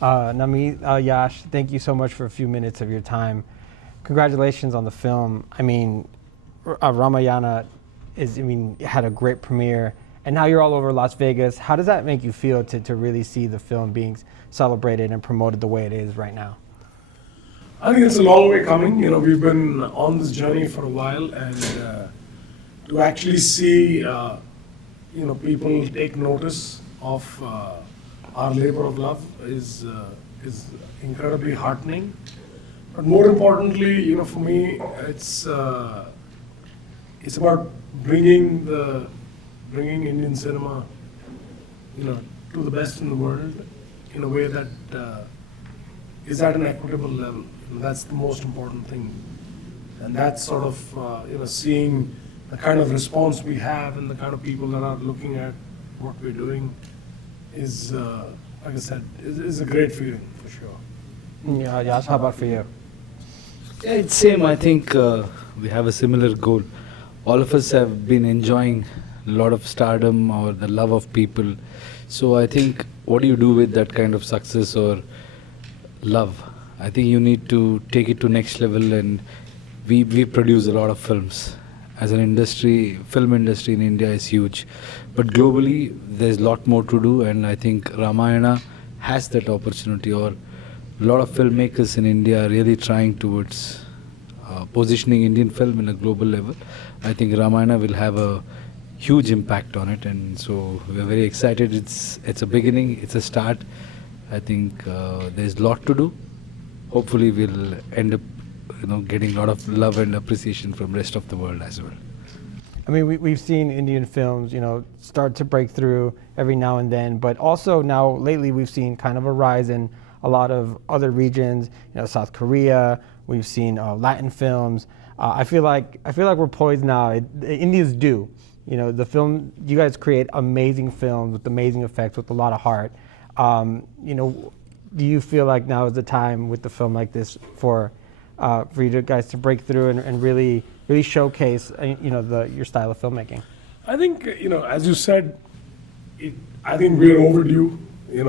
Naveen, Yash, thank you so much for a few minutes of your time. Congratulations on the film. I mean, Ramayana had a great premiere, and now you're all over Las Vegas. How does that make you feel to really see the film being celebrated and promoted the way it is right now? I think it's a long way coming. We've been on this journey for a while, and to actually see, people take notice of our labor of love is incredibly heartening. But more importantly, for me, it's about bringing Indian cinema, to the best in the world in a way that is at an equitable level. That's the most important thing, and that's sort of seeing the kind of response we have and the kind of people that are looking at what we're doing is, like I said, is a great feeling for sure. Yeah, Yash, how about for you? Yeah, it's same. I think we have a similar goal. All of us have been enjoying a lot of stardom or the love of people. So I think, what do you do with that kind of success or love? I think you need to take it to next level, and we produce a lot of films. As an industry, film industry in India is huge, but globally there's a lot more to do, and I think Ramayana has that opportunity, or a lot of filmmakers in India are really trying towards positioning Indian film in a global level. I think Ramayana will have a huge impact on it, and so we're very excited. It's a beginning, it's a start. I think there's a lot to do. Hopefully we'll end up getting a lot of love and appreciation from rest of the world as well. I mean, we've seen Indian films, start to break through every now and then, but also now lately we've seen kind of a rise in a lot of other regions, South Korea. We've seen Latin films. I feel like we're poised now. India's due. The film. You guys create amazing films with amazing effects, with a lot of heart. Do you feel like now is the time with the film like this for you guys to break through and really showcase your style of filmmaking? I think as you said, I think we're overdue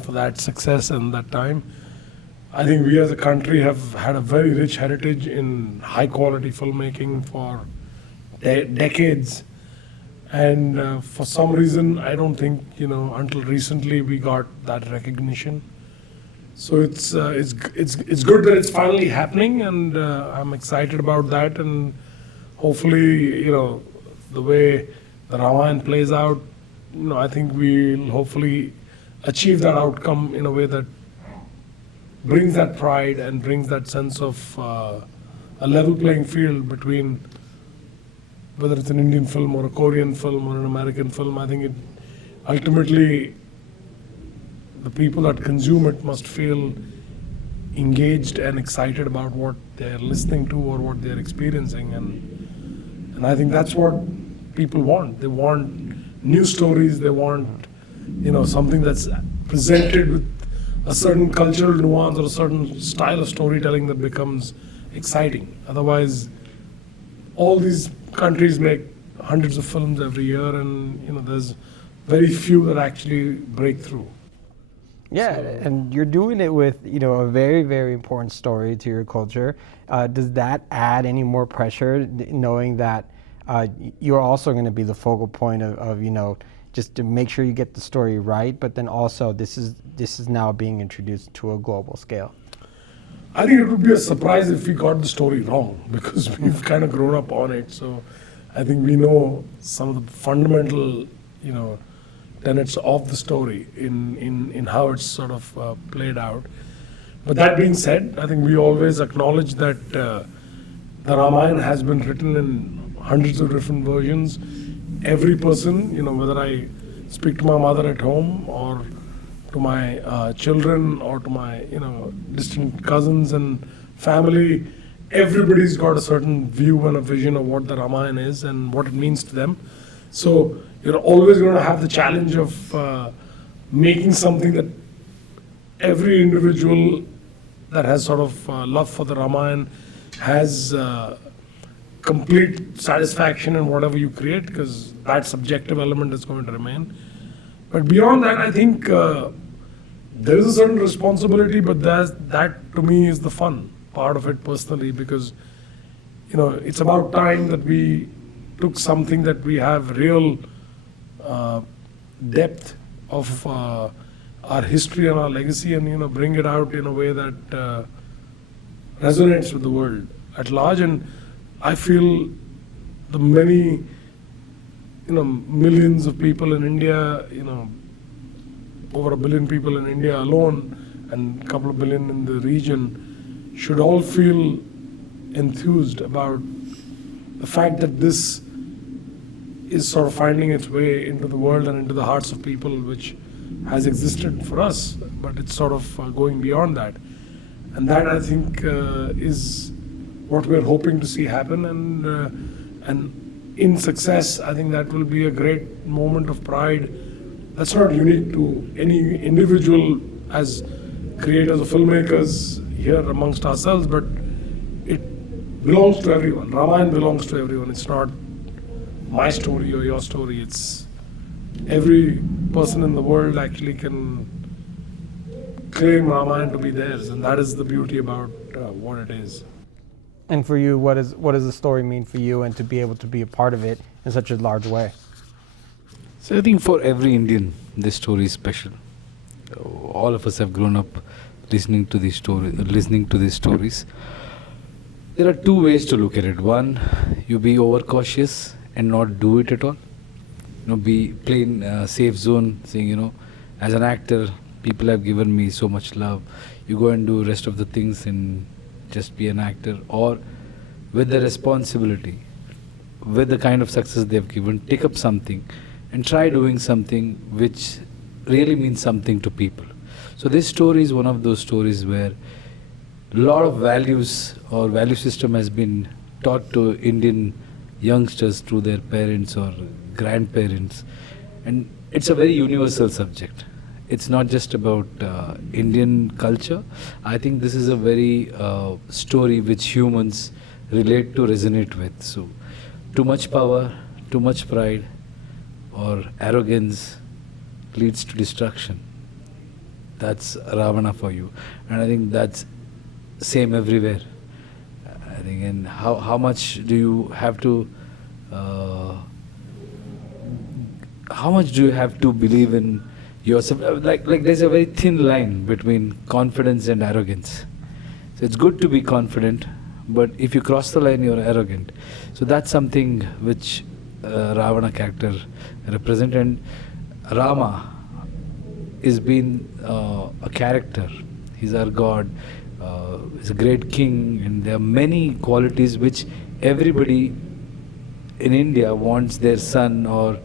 for that success and that time. I think we as a country have had a very rich heritage in high quality filmmaking for decades, and for some reason I don't think until recently we got that recognition. So it's good that it's finally happening, and I'm excited about that. And hopefully, the way the Ramayana plays out, I think we'll hopefully achieve that outcome in a way that brings that pride and brings that sense of a level playing field between whether it's an Indian film or a Korean film or an American film. I think it ultimately, the people that consume it must feel engaged and excited about what they're listening to or what they're experiencing, and I think that's what people want. They want new stories. They want something that's presented with a certain cultural nuance or a certain style of storytelling that becomes exciting. Otherwise, all these countries make hundreds of films every year, and there's very few that actually break through. Yeah, and you're doing it with a very, very important story to your culture. Does that add any more pressure, knowing that you're also going to be the focal point of just to make sure you get the story right, but then also this is now being introduced to a global scale? I think it would be a surprise if we got the story wrong, because we've kind of grown up on it. So I think we know some of the fundamental tenets of the story in how it's sort of played out. But that being said, I think we always acknowledge that the Ramayana has been written in hundreds of different versions. Every person, whether I speak to my mother at home or to my children or to my distant cousins and family, everybody's got a certain view and a vision of what the Ramayana is and what it means to them. So you're always going to have the challenge of making something that every individual that has sort of love for the Ramayana has complete satisfaction in whatever you create, because that subjective element is going to remain. But beyond that, I think there is a certain responsibility, but that to me is the fun part of it personally, because it's about time that we took something that we have real depth of our history and our legacy, and bring it out in a way that resonates with the world at large. And I feel the many millions of people in India, over 1 billion people in India alone, and a couple of billion in the region, should all feel enthused about the fact that this is sort of finding its way into the world and into the hearts of people, which has existed for us, but it's sort of going beyond that. And that, I think, is what we're hoping to see happen. And in success, I think that will be a great moment of pride. That's not unique to any individual as creators or filmmakers here amongst ourselves, but it belongs to everyone. Ramayana belongs to everyone. It's not my story or your story. It's every person in the world actually can claim Ramayana to be theirs, and that is the beauty about what it is. And for you, what does the story mean for you, and to be able to be a part of it in such a large way? So I think for every Indian, this story is special. All of us have grown up listening to these stories. There are two ways to look at it. One, you be overcautious and not do it at all. Be plain safe zone, saying, as an actor, people have given me so much love. You go and do rest of the things and just be an actor. Or with the responsibility, with the kind of success they've given, take up something and try doing something which really means something to people. So this story is one of those stories where a lot of values or value system has been taught to Indian youngsters through their parents or grandparents, and it's a very universal subject. It's not just about Indian culture. I think this is a very story which humans relate to, resonate with. So too much power, too much pride or arrogance leads to destruction. That's Ravana for you. And I think that's same everywhere. I think, and how much do you have to believe in yourself? Like there's a very thin line between confidence and arrogance. So it's good to be confident, but if you cross the line, you're arrogant. So that's something which Ravana character represents. And Rama is been a character. He's our god. He's a great king, and there are many qualities which everybody in India wants their son, or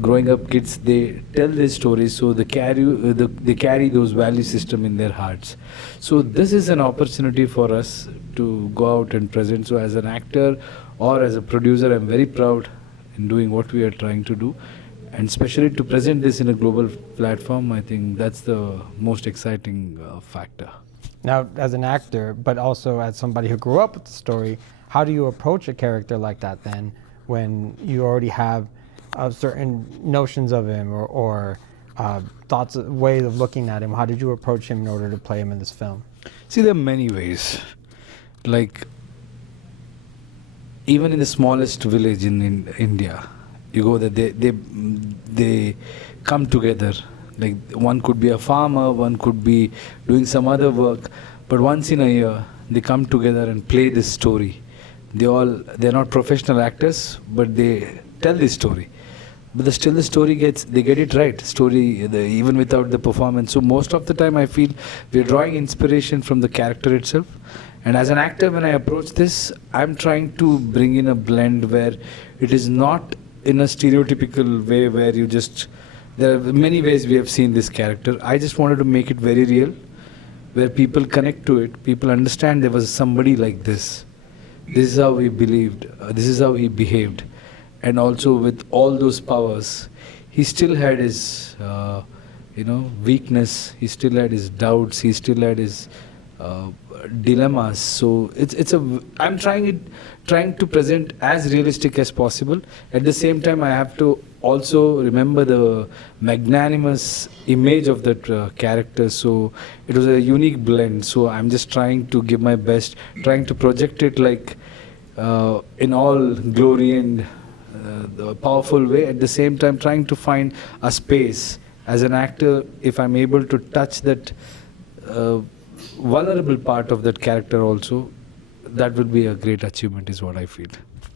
growing up kids, they tell their stories, so they carry those value system in their hearts. So this is an opportunity for us to go out and present. So as an actor or as a producer, I'm very proud in doing what we are trying to do, and especially to present this in a global platform. I think that's the most exciting factor. Now, as an actor, but also as somebody who grew up with the story, how do you approach a character like that then, when you already have certain notions of him or thoughts, ways of looking at him? How did you approach him in order to play him in this film? See, there are many ways. Like, even in the smallest village in India, you go there, they come together. Like, one could be a farmer, one could be doing some other work, but once in a year, they come together and play this story. They're not professional actors, but they tell this story. But still the story they get it right, even without the performance. So most of the time I feel we're drawing inspiration from the character itself. And as an actor, when I approach this, I'm trying to bring in a blend where it is not in a stereotypical way where there are many ways we have seen this character. I just wanted to make it very real, where people connect to it, people understand there was somebody like this. This is how he believed, this is how he behaved. And also with all those powers, he still had his, weakness, he still had his doubts, he still had his uh, dilemmas. So I'm trying to present as realistic as possible. At the same time, I have to also remember the magnanimous image of that character. So it was a unique blend. So I'm just trying to give my best, trying to project it like in all glory and the powerful way. At the same time, trying to find a space as an actor. If I'm able to touch that vulnerable part of that character also, that would be a great achievement, is what I feel.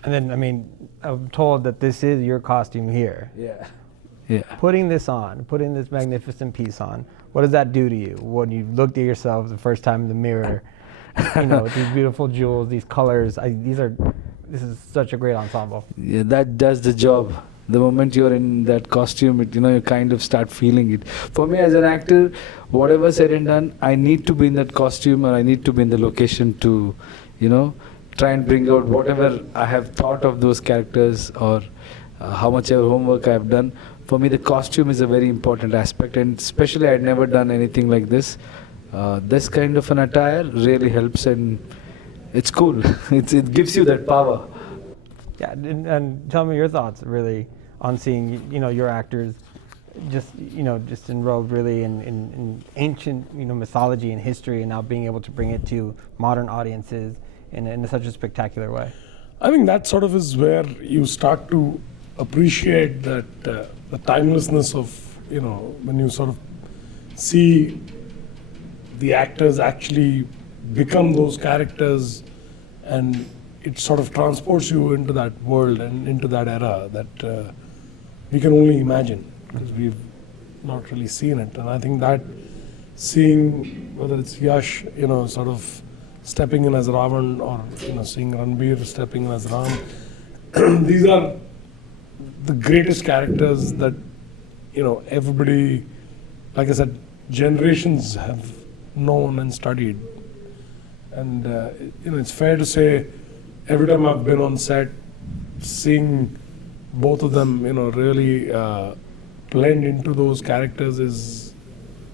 And then, I mean, I'm told that this is your costume here. Yeah. Yeah. Putting this on, putting this magnificent piece on, what does that do to you when you looked at yourself the first time in the mirror? You know, with these beautiful jewels, these colors. This is such a great ensemble. Yeah, that does the job. The moment you're in that costume, you kind of start feeling it. For me as an actor, whatever said and done, I need to be in that costume, or I need to be in the location to, try and bring out whatever I have thought of those characters, or how much ever homework I have done. For me, the costume is a very important aspect, and especially I had never done anything like this. This kind of an attire really helps, and it's cool. It gives you that power. Yeah, and tell me your thoughts really on seeing your actors just enrolled really in ancient mythology and history, and now being able to bring it to modern audiences in such a spectacular way. I think that sort of is where you start to appreciate that the timelessness of when you sort of see the actors actually become those characters, and it sort of transports you into that world and into that era that we can only imagine, because we've not really seen it. And I think that seeing whether it's Yash, sort of stepping in as Ravan, or seeing Ranbir stepping in as Ram, these are the greatest characters that everybody, like I said, generations have known and studied. And it's fair to say, every time I've been on set, seeing both of them, really blend into those characters is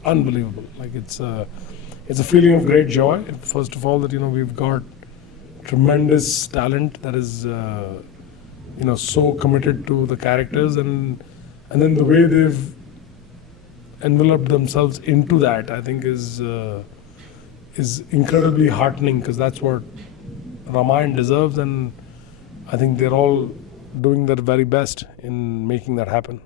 unbelievable. Like it's a feeling of great joy. First of all, that we've got tremendous talent that is so committed to the characters, and then the way they've enveloped themselves into that, I think is incredibly heartening, because that's what Ramayana deserves, and I think they're all doing their very best in making that happen.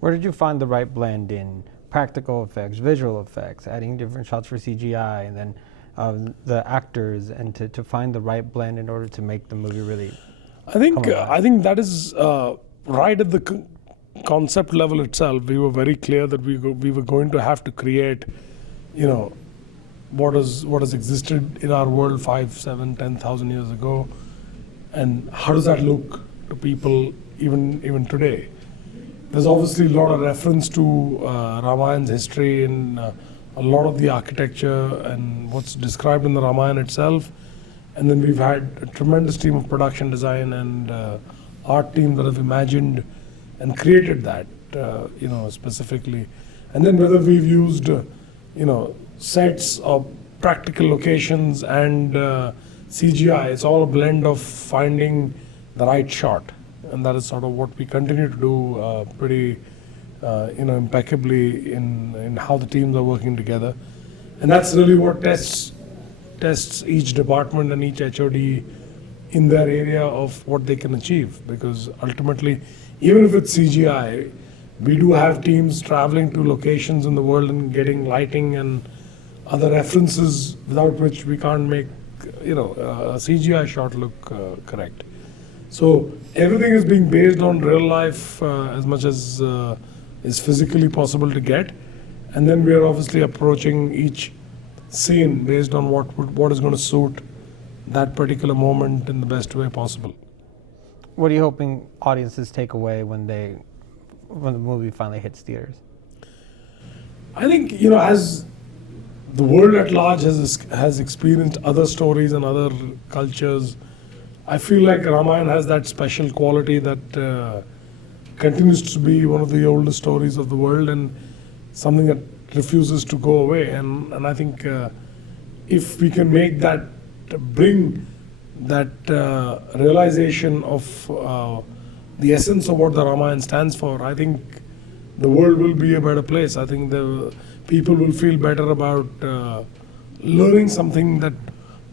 Where did you find the right blend in practical effects, visual effects, adding different shots for CGI, and then the actors, and to find the right blend in order to make the movie really? I think that is right at the concept level itself. We were very clear that we were going to have to create, what has existed in our world 5, 7, 10,000 years ago, and how does that look to people even today. There's obviously a lot of reference to Ramayana's history and a lot of the architecture and what's described in the Ramayana itself. And then we've had a tremendous team of production design and art team that have imagined and created that, specifically. And then whether we've used, sets or practical locations and CGI, it's all a blend of finding the right shot. And that is sort of what we continue to do pretty, impeccably in how the teams are working together. And that's really what tests each department and each HOD in their area of what they can achieve. Because ultimately, even if it's CGI, we do have teams traveling to locations in the world and getting lighting and other references without which we can't make, a CGI shot look correct. So everything is being based on real life as much as is physically possible to get, and then we are obviously approaching each scene based on what is going to suit that particular moment in the best way possible. What are you hoping audiences take away when the movie finally hits theaters? I think as the world at large has experienced other stories and other cultures, I feel like Ramayana has that special quality that continues to be one of the oldest stories of the world and something that refuses to go away. And I think if we can make that, bring that realization of the essence of what the Ramayana stands for, I think the world will be a better place. I think the people will feel better about learning something that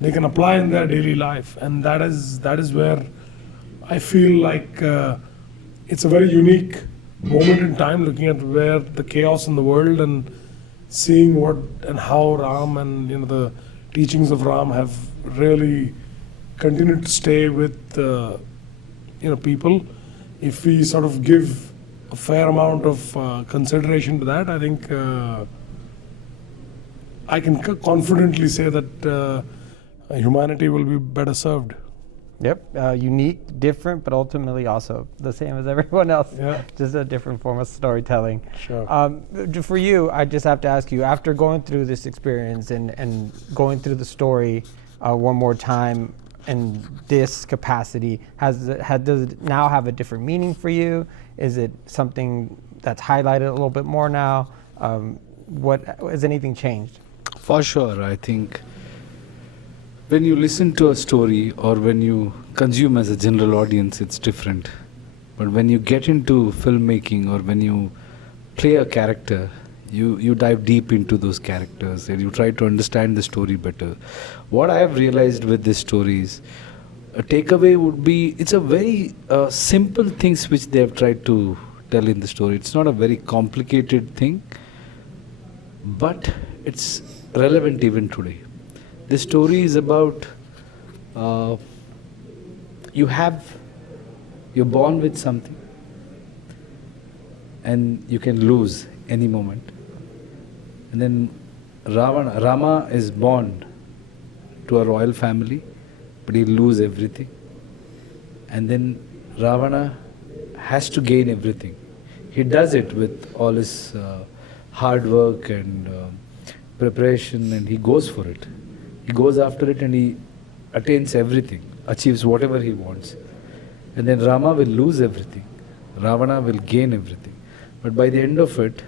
they can apply in their daily life, and that is where I feel like it's a very unique moment in time, looking at where the chaos in the world and seeing what and how Ram and the teachings of Ram have really continued to stay with people. If we sort of give a fair amount of consideration to that, I think I can confidently say that humanity will be better served. Yep, unique, different, but ultimately also the same as everyone else. Yeah. Just a different form of storytelling. Sure. For you, I just have to ask you, after going through this experience and going through the story one more time in this capacity, does it now have a different meaning for you? Is it something that's highlighted a little bit more now? Has anything changed? For sure, I think when you listen to a story or when you consume as a general audience, it's different. But when you get into filmmaking or when you play a character, you dive deep into those characters and you try to understand the story better. What I have realized with this story is, a takeaway would be, it's a very simple things which they have tried to tell in the story. It's not a very complicated thing, but it's relevant even today. This story is about you're born with something and you can lose any moment. And then Rama is born to a royal family, but he'll lose everything. And then Ravana has to gain everything. He does it with all his hard work and preparation, and he goes for it. He goes after it and he attains everything, achieves whatever he wants. And then Rama will lose everything. Ravana will gain everything. But by the end of it,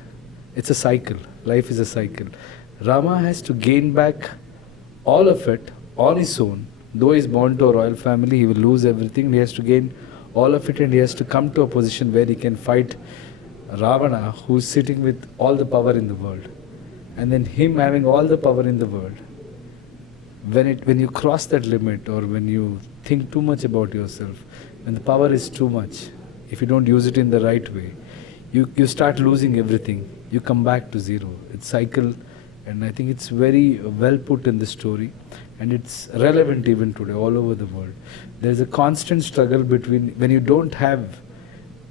it's a cycle. Life is a cycle. Rama has to gain back all of it on his own. Though he's born to a royal family, he will lose everything. He has to gain all of it and he has to come to a position where he can fight Ravana, who's sitting with all the power in the world. And then him having all the power in the world. When you cross that limit, or when you think too much about yourself, when the power is too much, if you don't use it in the right way, you start losing everything. You come back to zero. It's cycle, and I think it's very well put in the story, and it's relevant even today all over the world. There's a constant struggle between when you don't have,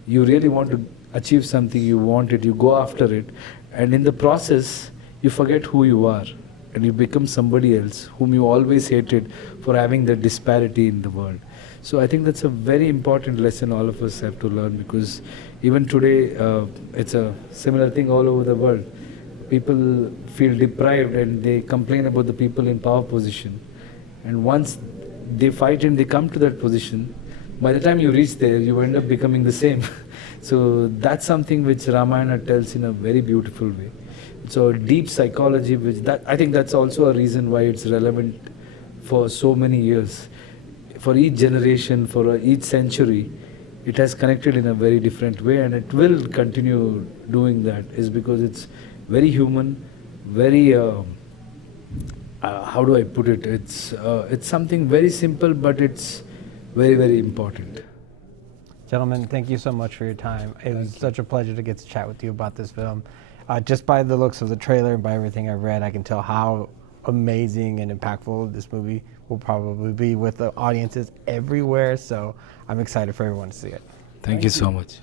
you really want to achieve something, you want it, you go after it, and in the process, you forget who you are. And you become somebody else whom you always hated for having that disparity in the world. So I think that's a very important lesson all of us have to learn, because even today it's a similar thing all over the world. People feel deprived and they complain about the people in power position. And once they fight and they come to that position, by the time you reach there, you end up becoming the same. So that's something which Ramayana tells in a very beautiful way. So deep psychology, I think that's also a reason why it's relevant for so many years. For each generation, for each century, it has connected in a very different way, and it will continue doing that, is because it's very human, very, how do I put it? It's something very simple, but it's very, very important. Gentlemen, thank you so much for your time. It was such a pleasure to get to chat with you about this film. Just by the looks of the trailer and by everything I've read, I can tell how amazing and impactful this movie will probably be with the audiences everywhere. So I'm excited for everyone to see it. Thank you so much.